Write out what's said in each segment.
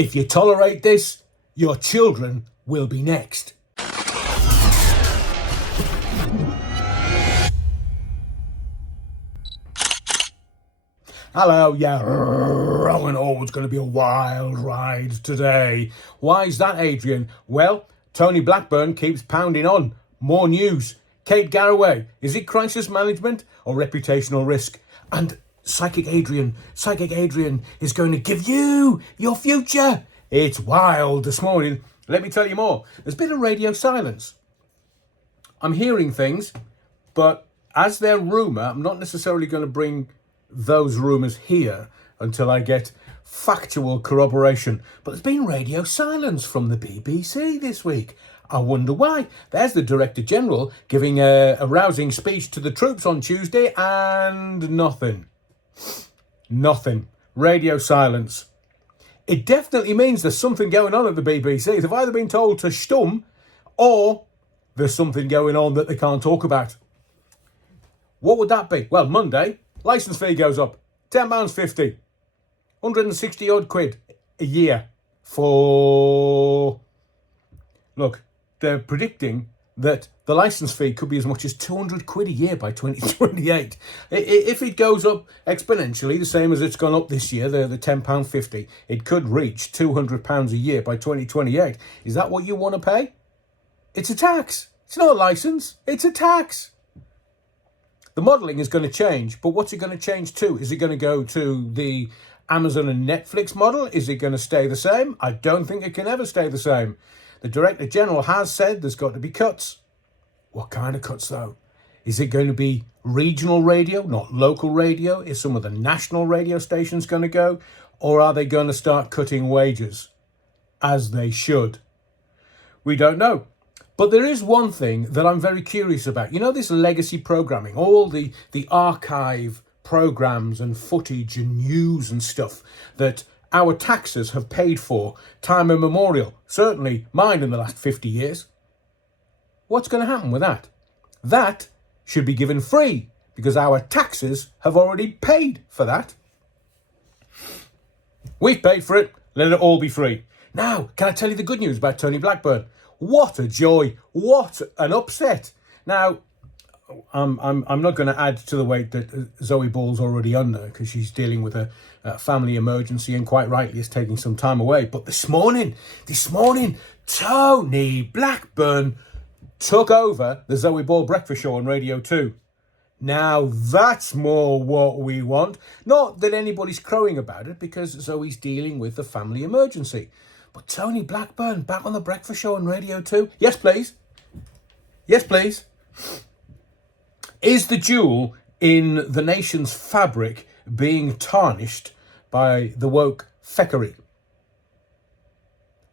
If you tolerate this, your children will be next. Hello, yeah, oh, it's going to be a wild ride today. Why is that, Adrian? Well, Tony Blackburn keeps pounding on. More news. Kate Garraway, is it crisis management or reputational risk? And Psychic Adrian is going to give you your future. It's wild this morning. Let me tell you more. There's been a radio silence. I'm hearing things, but as they're rumour, I'm not necessarily going to bring those rumours here until I get factual corroboration. But there's been radio silence from the BBC this week. I wonder why. There's the Director General giving a rousing speech to the troops on Tuesday and nothing. Nothing. Radio silence. It definitely means there's something going on at the BBC. They've either been told to stum or there's something going on that they can't talk about. What would that be? Well, Monday, licence fee goes up. £10.50. 160 odd quid a year for... Look, they're predicting that the licence fee could be as much as 200 quid a year by 2028. If it goes up exponentially, the same as it's gone up this year, the £10.50, it could reach £200 a year by 2028. Is that what you want to pay? It's a tax. It's not a licence. It's a tax. The modelling is going to change, but what's it going to change to? Is it going to go to the Amazon and Netflix model? Is it going to stay the same? I don't think it can ever stay the same. The Director General has said there's got to be cuts. What kind of cuts, though? Is it going to be regional radio, not local radio? Is some of the national radio stations going to go? Or are they going to start cutting wages? As they should. We don't know. But there is one thing that I'm very curious about. You know, this legacy programming, all the archive programs and footage and news and stuff that our taxes have paid for time immemorial, certainly mine in the last 50 years. What's going to happen with that? That should be given free because our taxes have already paid for that. We've paid for it, let it all be free. Now, can I tell you the good news about Tony Blackburn? What a joy, what an upset. Now, I'm not going to add to the weight that Zoe Ball's already under because she's dealing with a family emergency and quite rightly is taking some time away. But this morning, Tony Blackburn took over the Zoe Ball breakfast show on Radio 2. Now that's more what we want. Not that anybody's crowing about it because Zoe's dealing with the family emergency. But Tony Blackburn back on the breakfast show on Radio 2. Yes, please. Yes, please. Is the jewel in the nation's fabric being tarnished by the woke feckery?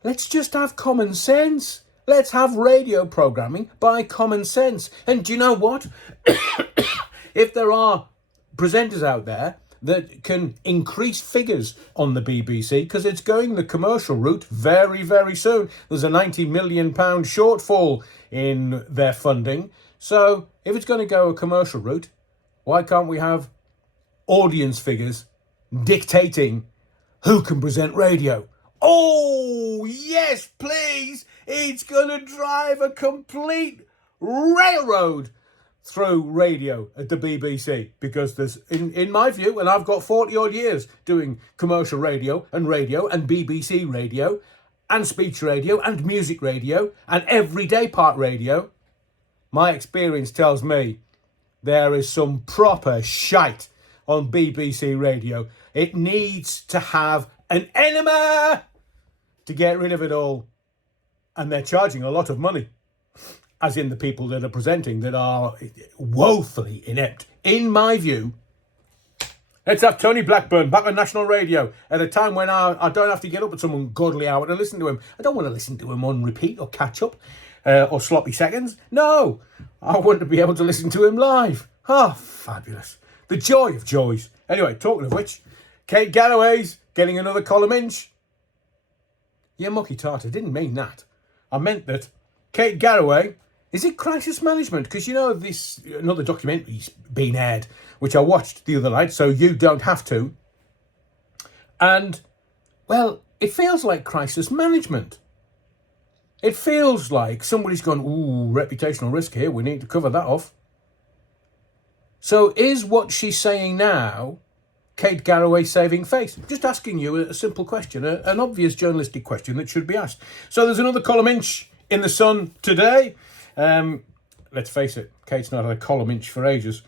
Let's just have common sense. Let's have radio programming by common sense. And do you know what? If there are presenters out there that can increase figures on the BBC, because it's going the commercial route very, very soon. There's a £90 million shortfall in their funding. So if it's going to go a commercial route, why can't we have audience figures dictating who can present radio? Oh, yes, please. It's going to drive a complete railroad through radio at the BBC because there's, in my view, and I've got 40 odd years doing commercial radio and BBC radio and speech radio and music radio and everyday part radio, my experience tells me there is some proper shite on BBC radio. It needs to have an enema to get rid of it all. And they're charging a lot of money, as in the people that are presenting that are woefully inept. In my view, let's have Tony Blackburn back on national radio at a time when I don't have to get up at some ungodly hour to listen to him. I don't want to listen to him on repeat or catch up or sloppy seconds. No, I want to be able to listen to him live. Ah, fabulous. The joy of joys. Anyway, talking of which, Kate Garraway's getting another column inch. Yeah, mucky tart, I didn't mean that. I meant that Kate Garraway, is it crisis management? Because, you know, this another documentary's been aired, which I watched the other night, so you don't have to. And, well, it feels like crisis management. It feels like somebody's gone, ooh, reputational risk here, we need to cover that off. So is what she's saying now Kate Garraway saving face? Just asking you a simple question, an obvious journalistic question that should be asked. So there's another column inch in the Sun today. Let's face it, Kate's not had a column inch for ages.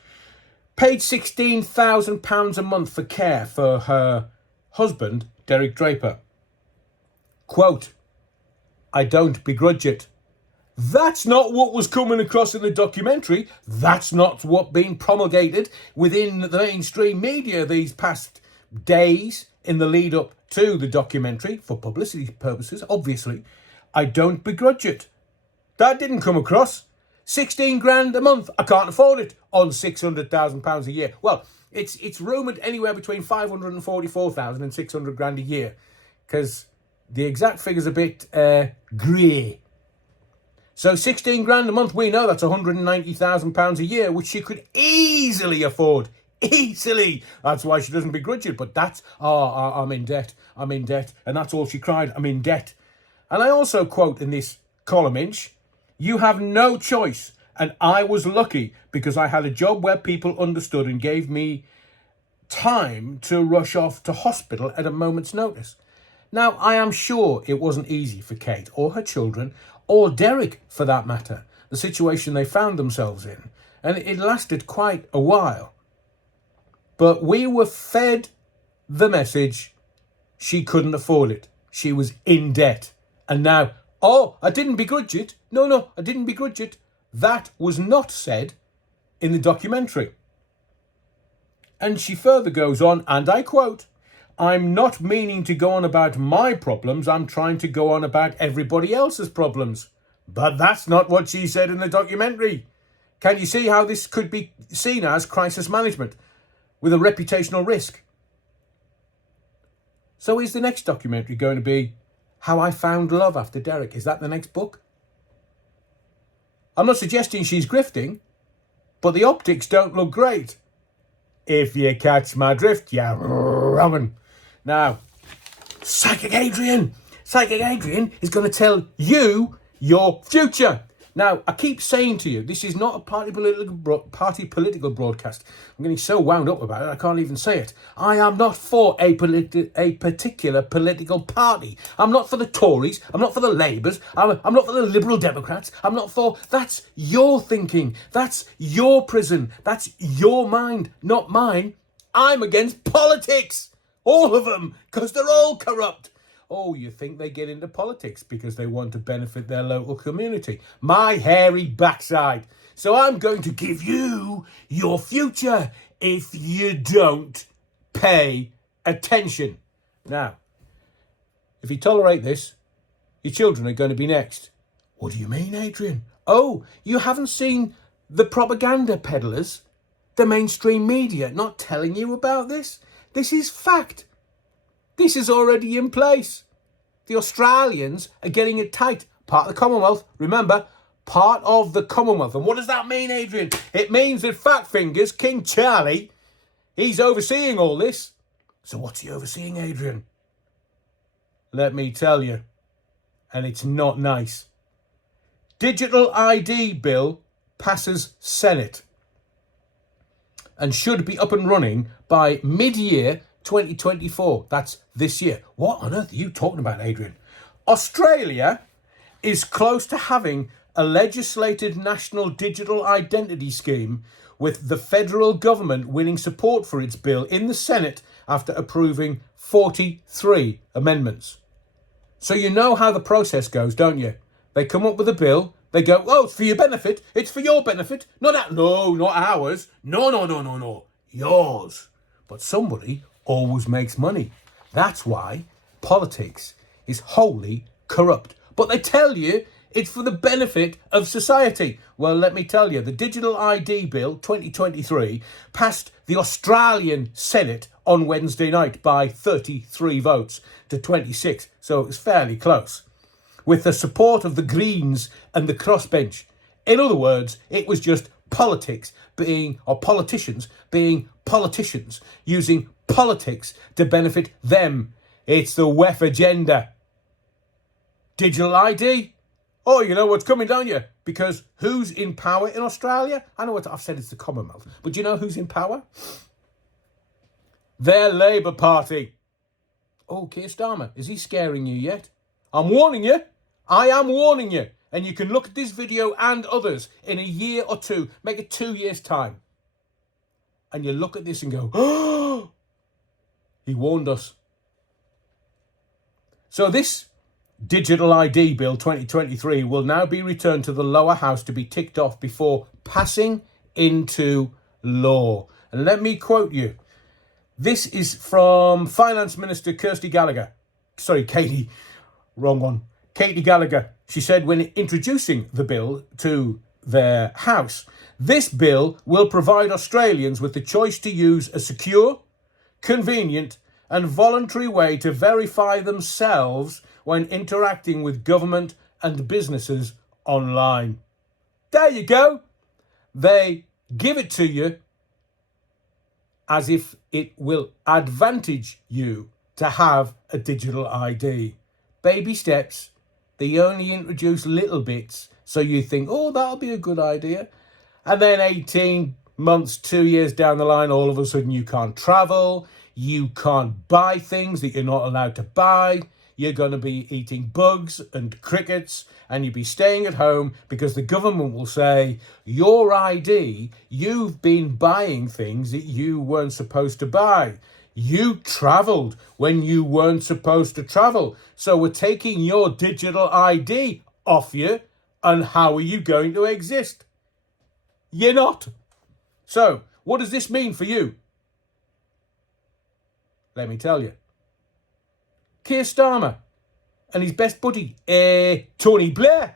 Paid £16,000 a month for care for her husband, Derek Draper. Quote, I don't begrudge it. That's not what was coming across in the documentary. That's not what being promulgated within the mainstream media these past days in the lead up to the documentary, for publicity purposes, obviously. I don't begrudge it. That didn't come across. 16 grand a month. I can't afford it on £600,000 a year. Well, it's rumoured anywhere between 544,000 and 600 grand a year, because the exact figure's a bit grey. So 16 grand a month, we know that's £190,000 a year, which she could easily afford. Easily. That's why she doesn't begrudge it. But that's, I'm in debt. I'm in debt. And that's all she cried. I'm in debt. And I also quote in this column inch, you have no choice. And I was lucky because I had a job where people understood and gave me time to rush off to hospital at a moment's notice. Now, I am sure it wasn't easy for Kate or her children, or Derek for that matter, the situation they found themselves in. And it lasted quite a while. But we were fed the message she couldn't afford it. She was in debt. And now, I didn't begrudge it. No, I didn't begrudge it. That was not said in the documentary. And she further goes on, and I quote, I'm not meaning to go on about my problems. I'm trying to go on about everybody else's problems. But that's not what she said in the documentary. Can you see how this could be seen as crisis management with a reputational risk? So is the next documentary going to be How I Found Love After Derek? Is that the next book? I'm not suggesting she's grifting, but the optics don't look great. If you catch my drift, you're wrong. Now, Psychic Adrian is going to tell you your future. Now, I keep saying to you, this is not a party political broadcast. I'm getting so wound up about it, I can't even say it. I am not for a particular political party. I'm not for the Tories. I'm not for the Labours. I'm not for the Liberal Democrats. I'm not for... That's your thinking. That's your prison. That's your mind, not mine. I'm against politics. All of them, because they're all corrupt. Oh, you think they get into politics because they want to benefit their local community? My hairy backside. So I'm going to give you your future if you don't pay attention. Now, if you tolerate this, your children are going to be next. What do you mean, Adrian? Oh, you haven't seen the propaganda peddlers, the mainstream media, not telling you about this? This is fact. This is already in place. The Australians are getting it tight. Part of the Commonwealth. Remember, part of the Commonwealth. And what does that mean, Adrian? It means that Fat Fingers, King Charlie, he's overseeing all this. So what's he overseeing, Adrian? Let me tell you. And it's not nice. Digital ID bill passes Senate and should be up and running by mid-year 2024. That's this year. What on earth are you talking about, Adrian? Australia is close to having a legislated national digital identity scheme, with the federal government winning support for its bill in the Senate after approving 43 amendments. So you know how the process goes, don't you? They come up with a bill. They go, it's for your benefit. It's for your benefit. No, not ours. No. Yours. But somebody always makes money. That's why politics is wholly corrupt. But they tell you it's for the benefit of society. Well, let me tell you, the Digital ID Bill 2023 passed the Australian Senate on Wednesday night by 33 votes to 26. So it was fairly close, with the support of the Greens and the crossbench. In other words, it was just politicians being politicians, using politics to benefit them It's the WEF agenda. Digital ID? Oh, you know what's coming, don't you? Because who's in power in Australia? I know what I've said, it's the Commonwealth. But do you know who's in power? Their Labour Party. Oh, Keir Starmer, is he scaring you yet? I'm warning you. I am warning you. And you can look at this video and others in a year or two. Make it 2 years' time. And you look at this and go, oh, he warned us. So this Digital ID Bill 2023 will now be returned to the lower house to be ticked off before passing into law. And let me quote you. This is from Finance Minister Katie Gallagher. Katie Gallagher. She said when introducing the bill to their house, this bill will provide Australians with the choice to use a secure, convenient and voluntary way to verify themselves when interacting with government and businesses online. There you go. They give it to you as if it will advantage you to have a digital ID. Baby steps. They only introduce little bits, so you think, oh, that'll be a good idea. And then 18 months, 2 years down the line, all of a sudden you can't travel, you can't buy things that you're not allowed to buy, you're going to be eating bugs and crickets, and you'll be staying at home because the government will say, your ID, you've been buying things that you weren't supposed to buy. You travelled when you weren't supposed to travel. So we're taking your digital ID off you, and how are you going to exist? You're not. So what does this mean for you? Let me tell you. Keir Starmer and his best buddy, Tony Blair.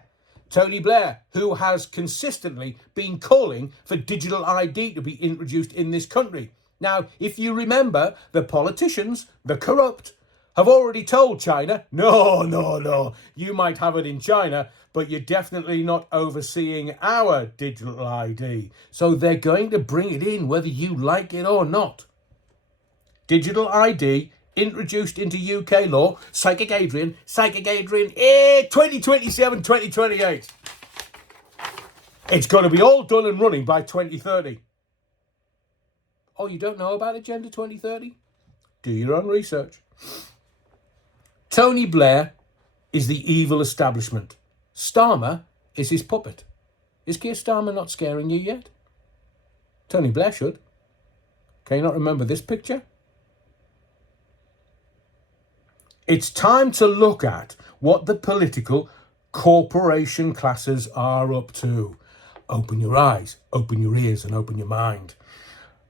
Tony Blair, who has consistently been calling for digital ID to be introduced in this country. Now, if you remember, the politicians, the corrupt, have already told China, no, you might have it in China, but you're definitely not overseeing our digital ID. So they're going to bring it in whether you like it or not. Digital ID introduced into UK law, Psychic Adrian, 2027, 2028. It's going to be all done and running by 2030. Oh, you don't know about Agenda 2030? Do your own research. Tony Blair is the evil establishment. Starmer is his puppet. Is Keir Starmer not scaring you yet? Tony Blair should. Can you not remember this picture? It's time to look at what the political corporation classes are up to. Open your eyes, open your ears and open your mind.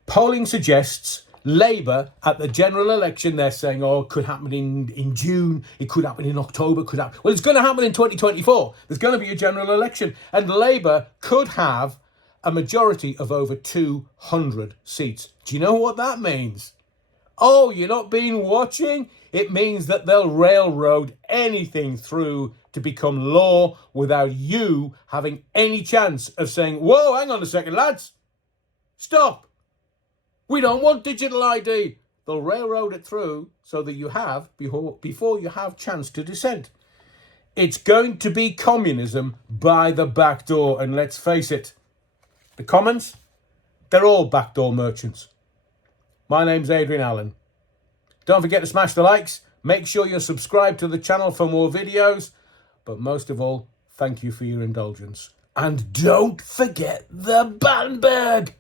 Polling suggests Labour at the general election, they're saying, oh, it could happen in June, it could happen in October, could happen. Well, it's going to happen in 2024. There's going to be a general election and Labour could have a majority of over 200 seats. Do you know what that means? Oh, you're not been watching? It means that they'll railroad anything through to become law without you having any chance of saying, whoa, hang on a second, lads. Stop. We don't want digital ID. They'll railroad it through so that you have, before you have chance to dissent. It's going to be communism by the back door. And let's face it, the Commons, they're all backdoor merchants. My name's Adrian Allen. Don't forget to smash the likes. Make sure you're subscribed to the channel for more videos. But most of all, thank you for your indulgence. And don't forget the Bamberg.